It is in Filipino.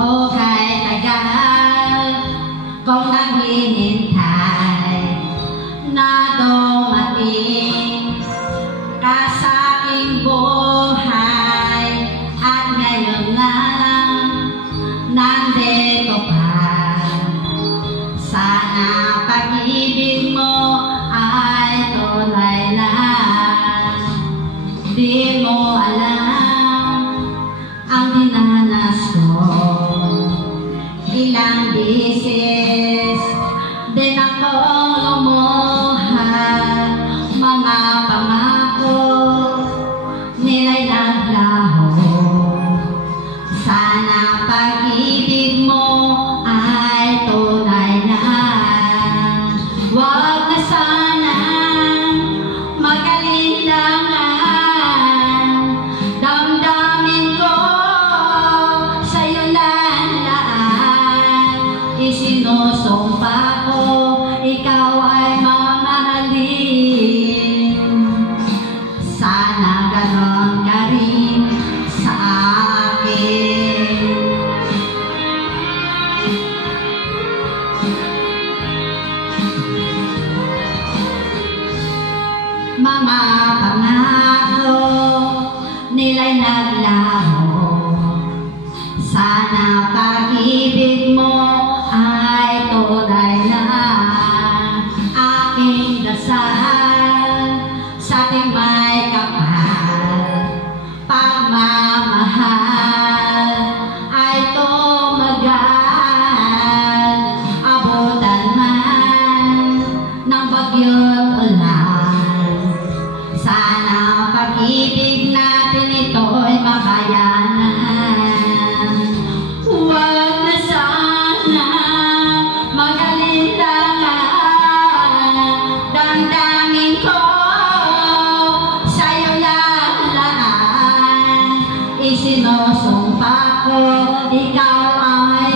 O kay tagal kong naghihintay na dumating ka sa aking buhay, at ngayon na nandito ka. Sana pag-ibig mo ay tunay na. Di mo alam ang dinanas ko. Ilang bisis din ako lumuhad, mga pangako nila'y naglaho. Sana pag-ibig mo ay tunay na. Wag na sana mag-alinlangan, damdamin ko sa'yo lahat. Isinusumpa ko ikaw ay mamahalin. Sana ganon ka rin sa akin. Mga pangako nila'y naglaho. Sana pag-ibig mo ay tunay na. Aking dasal sa ating may kapal, pagmamahal ay tumagal. Abutan man ng bagyo't ulan, sana pag-ibig natin ito'y makayanan. Huwag na sana mag-alinlangan, damdamin ko sa'yo lahat. Isinusumpa ko ikaw ay